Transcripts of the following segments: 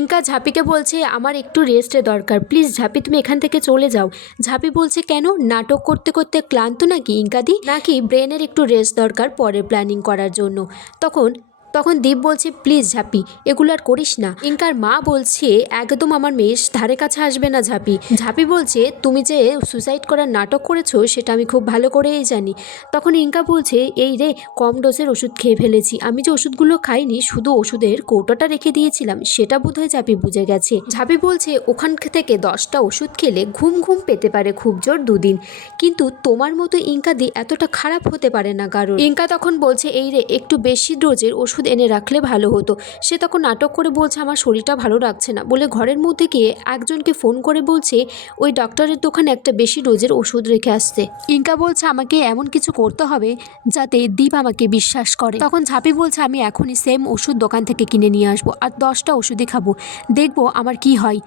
ইঙ্কা ঝাঁপিকে বলছে আমার একটু রেস্টের দরকার, প্লিজ ঝাঁপি তুমি এখান থেকে চলে যাও। ঝাঁপি বলছে কেন, নাটক করতে করতে ক্লান্ত নাকি ইঙ্কাদি, নাকি ব্রেনের একটু রেস্ট দরকার পরে প্ল্যানিং করার জন্য। তখন তখন দীপ বলছে প্লিজ ঝাঁপি এগুলো আর করিস না। ইঙ্কার মা বলছে একদম আমার মেয়ের ধারে কাছে আসবে না ঝাঁপি। ঝাঁপি বলছে তুমি যে সুসাইড করার নাটক করেছো সেটা আমি খুব ভালো করেই জানি। তখন ইঙ্কা বলছে এই রে, কম ডোজের ওষুধ খেয়ে ফেলেছি, আমি যে ওষুধগুলো খাইনি শুধু ওষুধের কৌটোটা রেখে দিয়েছিলাম সেটা বোধহয় ঝাঁপি বুঝে গেছে। ঝাঁপি বলছে ওখান থেকে 10টা ওষুধ খেলে ঘুম ঘুম পেতে পারে খুব জোর 2 দিন, কিন্তু তোমার মতো ইঙ্কাদি এতটা খারাপ হতে পারে না কারণ। ইঙ্কা তখন বলছে এই রে, একটু বেশি ডোজের ওষুধ এনে রাখলে ভালো হতো। সে তখন নাটক করে বলছে আমার শরীরটা ভালো লাগছে না বলে ঘরের মধ্যে গিয়ে একজনকে ফোন করে বলছে ওই ডক্টরের দোকানে একটা বেশি ডোজের ওষুধ রেখে আসতে। ইঙ্কা বলছে আমাকে এমন কিছু করতে হবে যাতে দীপ আমাকে বিশ্বাস করে। তখন ঝাঁপি বলছে আমি এখনই সেম ওষুধ দোকান থেকে কিনে নিয়ে আসবো আর 10টা ওষুধই খাবো, দেখবো আমার কি হয়।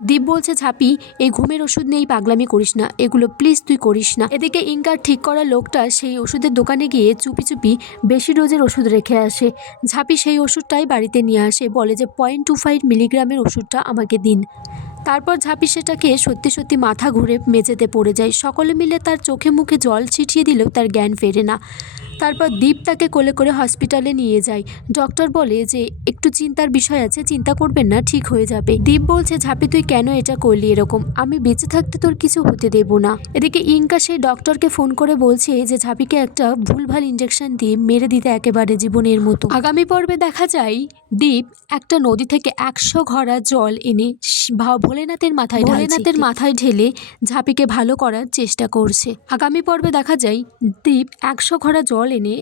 দীপ বলছে ঝাঁপি এই ঘুমের ওষুধ নিয়েই পাগলামি করিস না, এগুলো প্লিজ তুই করিস না। এদিকে ইঙ্কার ঠিক করা লোকটা সেই ওষুধের দোকানে গিয়ে চুপি চুপি বেশি ডোজের ওষুধ রেখে আসে। ঝাঁপি সেই ওষুধটাই বাড়িতে নিয়ে আসে, বলে যে 0.25 মিলিগ্রামের ওষুধটা আমাকে দিন। তারপর ঝাঁপি সেটাকে সত্যি সত্যি মাথা ঘুরে মেঝেতে পড়ে যায়। সকলে মিলে তার চোখে মুখে জল ছিটিয়ে দিলেও তার জ্ঞান ফেরে না। তারপর দীপ তাকে কোলে করে হসপিটালে নিয়ে যায়। ডক্টর বলে যে একটু চিন্তার বিষয় আছে, চিন্তা করবেন না, ঠিক হয়ে যাবে। দীপ বলছে ঝাঁপি তুই কেন এটা করলি এরকম, আমি বেঁচে থাকতে তোর কিছু হতে দেব না। এদিকে ইঙ্কা সেই ডক্টরকে ফোন করে বলছে যে ঝাঁপিকে একটা ভুলভাল ইঞ্জেকশন দিয়ে মেরে দিতে একেবারে জীবনের মতো। আগামী পর্বে দেখা যায় দীপ একটা নদী থেকে 100 ঘড়া জল এনে ভোলেনাথের মাথায় ঢেলে ঝাঁপিকে ভালো করার চেষ্টা করছে। আগামী পর্বে দেখা যায় দীপ 100 ঘড়া জল এনে